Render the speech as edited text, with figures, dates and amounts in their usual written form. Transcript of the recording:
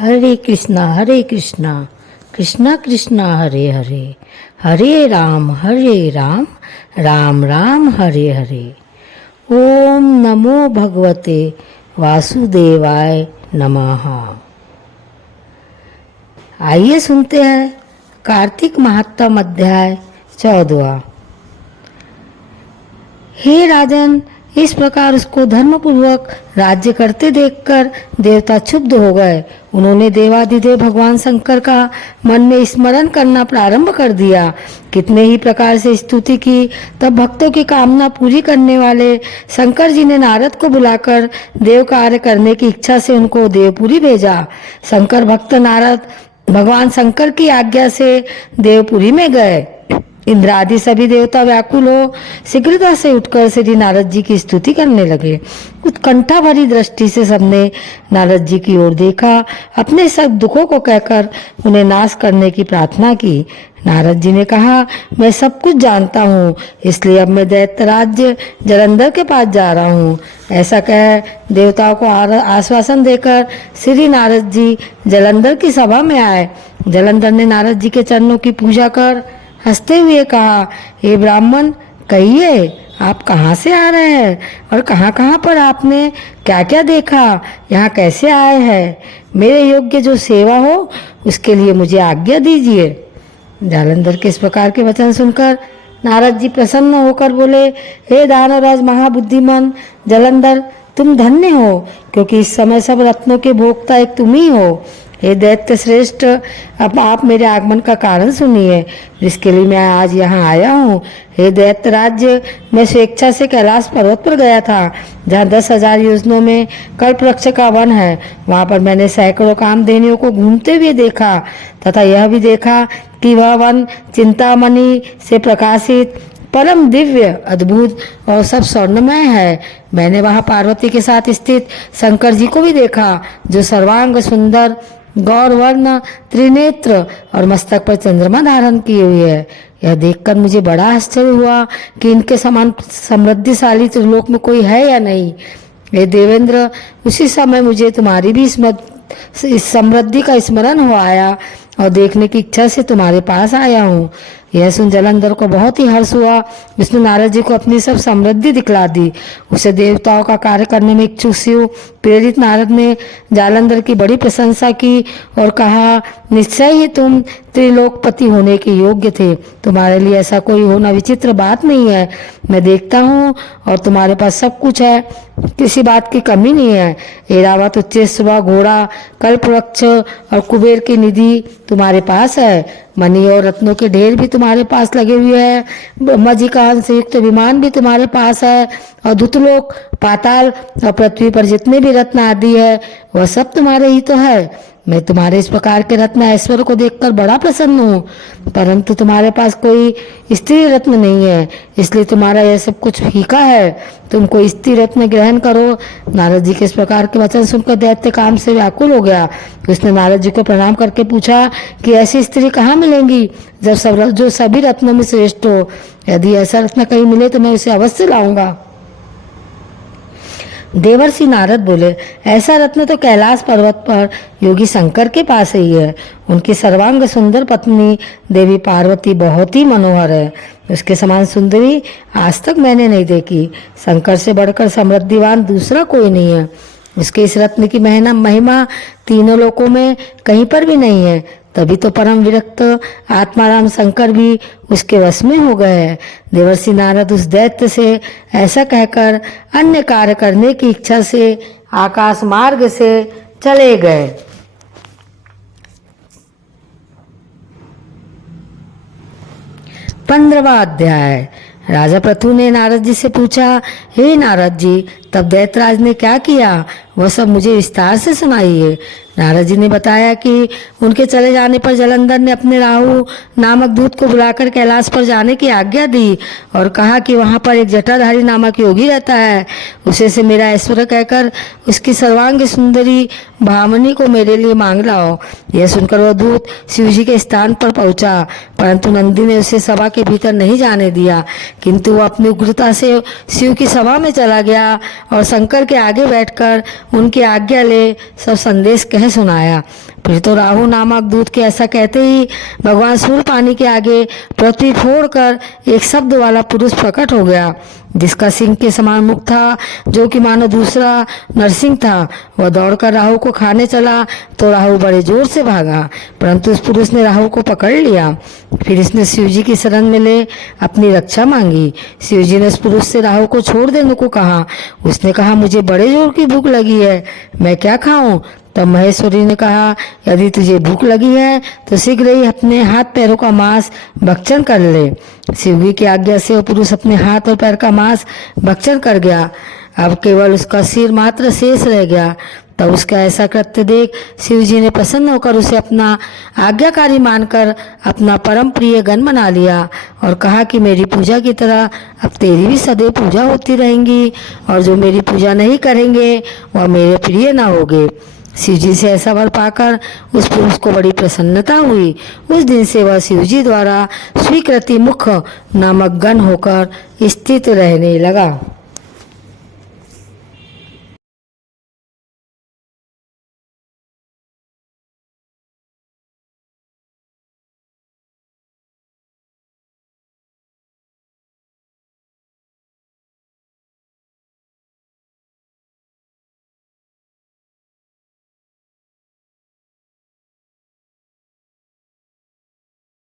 हरे कृष्णा कृष्णा कृष्णा हरे हरे, हरे राम राम राम हरे हरे। ओम नमो भगवते वासुदेवाय नमः। आइए सुनते हैं कार्तिक महात्म अध्याय 14। हे राजन, इस प्रकार उसको धर्मपूर्वक राज्य करते देखकर देवता क्षुब्ध हो गए। उन्होंने देवाधिदेव भगवान शंकर का मन में स्मरण करना प्रारंभ कर दिया। कितने ही प्रकार से स्तुति की, तब भक्तों की कामना पूरी करने वाले शंकर जी ने नारद को बुलाकर देव कार्य करने की इच्छा से उनको देवपुरी भेजा। शंकर भक्त नारद भगवान शंकर की आज्ञा से देवपुरी में गए। इंद्र आदि सभी देवता व्याकुल हो शीघ्रता से उठकर श्री नारद जी की स्तुति करने लगे। उत्कंठा भरी दृष्टि से सबने नारद जी की ओर देखा, अपने सब दुखों को कहकर उन्हें नाश करने की प्रार्थना की। नारद जी ने कहा, मैं सब कुछ जानता हूँ, इसलिए अब मैं दैत्य राज्य जलंधर के पास जा रहा हूँ। ऐसा कह देवताओं को आश्वासन देकर श्री नारद जी जलंधर की सभा में आए। जलंधर ने नारद जी के चरणों की पूजा कर हंसते हुए कहा, हे ब्राह्मण, कहिए आप कहाँ से आ रहे हैं और कहाँ कहाँ पर आपने क्या क्या देखा, यहाँ कैसे आए हैं? मेरे योग्य जो सेवा हो उसके लिए मुझे आज्ञा दीजिए। जालंधर के इस प्रकार के वचन सुनकर नारद जी प्रसन्न होकर बोले, हे दानवराज महाबुद्धिमान जलंधर, तुम धन्य हो, क्योंकि इस समय सब रत्नों के भोक्ता एक तुम ही हो। हे दैत्य श्रेष्ठ, अब आप मेरे आगमन का कारण सुनिए, जिसके लिए मैं आज यहाँ आया हूँ। हे दैत्य राज्य, मैं स्वेच्छा से कैलाश पर्वत पर गया था, जहाँ 10,000 योजनों में कल्प वृक्ष का वन है। वहाँ पर मैंने सैकड़ों कामधेनुओं को घूमते हुए देखा, तथा यह भी देखा कि वह वन चिंतामणि से प्रकाशित परम दिव्य अद्भुत और सब स्वर्णमय है। मैंने वहाँ पार्वती के साथ स्थित शंकर जी को भी देखा, जो सर्वांग सुंदर गौरवर्ण त्रिनेत्र और मस्तक पर चंद्रमा धारण किए हुए है। यह देखकर मुझे बड़ा आश्चर्य हुआ कि इनके समान समृद्धिशाली त्रिलोक में कोई है या नहीं। हे देवेंद्र, उसी समय मुझे तुम्हारी भी इस समृद्धि का स्मरण हो आया और देखने की इच्छा से तुम्हारे पास आया हूँ। यह सुन जलंधर को बहुत ही हर्ष हुआ। उसने नारद जी को अपनी सब समृद्धि दिखला दी। उसे देवताओं का कार्य करने में इच्छुक से प्रेरित नारद ने जालंधर की बड़ी प्रशंसा की और कहा, निश्चय ही तुम त्रिलोकपति होने के योग्य थे। तुम्हारे लिए ऐसा कोई होना विचित्र बात नहीं है। मैं देखता हूँ और तुम्हारे पास सब कुछ है, किसी बात की कमी नहीं है। ऐरावत, उच्चैश्रवा, घोड़ा, कल्पवृक्ष और कुबेर की निधि तुम्हारे पास है। मणि और रत्नों के ढेर भी तुम्हारे पास लगे हुए हैं। मजिकान से युक्त विमान भी तुम्हारे पास है, और धुतलोक, पाताल और पृथ्वी पर जितने भी रत्न आदि है वह सब तुम्हारे ही तो है। मैं तुम्हारे इस प्रकार के रत्न ऐश्वर्य को देखकर बड़ा प्रसन्न हूँ, परंतु तुम्हारे पास कोई स्त्री रत्न नहीं है, इसलिए तुम्हारा यह सब कुछ फीका है। तुम कोई स्त्री रत्न ग्रहण करो। नारद जी के इस प्रकार के वचन सुनकर दैत्य काम से व्याकुल हो गया। उसने नारद जी को प्रणाम करके पूछा कि ऐसी स्त्री कहाँ मिलेंगी जो सभी रत्नों में श्रेष्ठ हो? यदि ऐसा रत्न कहीं मिले तो मैं उसे अवश्य लाऊंगा। देवर्षि नारद बोले, ऐसा रत्न तो कैलाश पर्वत पर योगी शंकर के पास ही है। उनकी सर्वांग सुंदर पत्नी देवी पार्वती बहुत ही मनोहर है। उसके समान सुंदरी आज तक मैंने नहीं देखी। शंकर से बढ़कर समृद्धिवान दूसरा कोई नहीं है। उसके इस रत्न की महिमा तीनों लोकों में कहीं पर भी नहीं है। तभी तो परम विरक्त आत्माराम शंकर भी उसके वश में हो गए हैं। देवर्षि नारद उस दैत्य से ऐसा कहकर अन्य कार्य करने की इच्छा से आकाश मार्ग से चले गए। 15वां अध्याय। राजा पृथु ने नारद जी से पूछा, हे नारद जी, तब दैत्यराज ने क्या किया, वह सब मुझे विस्तार से सुनाइए। नारद जी ने बताया कि उनके चले जाने पर जलंधर ने अपने राहु नामक दूत को बुलाकर कैलाश पर जाने की आज्ञा दी और कहा कि वहां पर एक जटाधारी नामक योगी रहता है। उसे से मेरा ऐश्वर्य कहकर उसकी सर्वांग सुंदरी भामनी को मेरे लिए मांग लाओ। यह सुनकर वह दूत शिव जी के स्थान पर पहुंचा, परंतु नंदी ने उसे सभा के भीतर नहीं जाने दिया, किंतु वह अपनी उग्रता से शिव की सभा में चला गया और शंकर के आगे बैठकर उनकी आज्ञा ले सब संदेश कह सुनाया। फिर तो राहु नामक दूत के ऐसा कहते ही भगवान शूलपाणि के आगे पृथ्वी फोड़कर एक शब्द वाला पुरुष प्रकट हो गया, जिसका सिंह के समान मुख था, जो कि मानो दूसरा नरसिंह था। वह दौड़कर राहु को खाने चला तो राहु बड़े जोर से भागा, परंतु उस पुरुष ने राहु को पकड़ लिया। फिर इसने शिव जी की शरण में ले अपनी रक्षा मांगी। शिव जी ने उस पुरुष से राहु को छोड़ देने को कहा। उसने कहा, मुझे बड़े जोर की भूख लगी है, मैं क्या खाऊं? तब महेश्वरी ने कहा, यदि तुझे भूख लगी है तो शीघ्र ही अपने हाथ पैरों का मांस भक्षण कर ले। शिव जी की आज्ञा से वह पुरुष अपने हाथ और पैर का मांस भक्षण कर गया। अब केवल उसका सिर मात्र शेष रह गया। तब उसका ऐसा कृत्य देख शिव जी ने प्रसन्न होकर उसे अपना आज्ञाकारी मानकर अपना परम प्रिय गण बना लिया और कहा कि मेरी पूजा की तरह अब तेरी भी सदैव पूजा होती रहेंगी, और जो मेरी पूजा नहीं करेंगे वह मेरे प्रिय न होंगे। शिव जी से ऐसा वर पाकर उस पुरुष को बड़ी प्रसन्नता हुई। उस दिन से वह शिव जी द्वारा स्वीकृति मुख नामक गण होकर स्थित रहने लगा।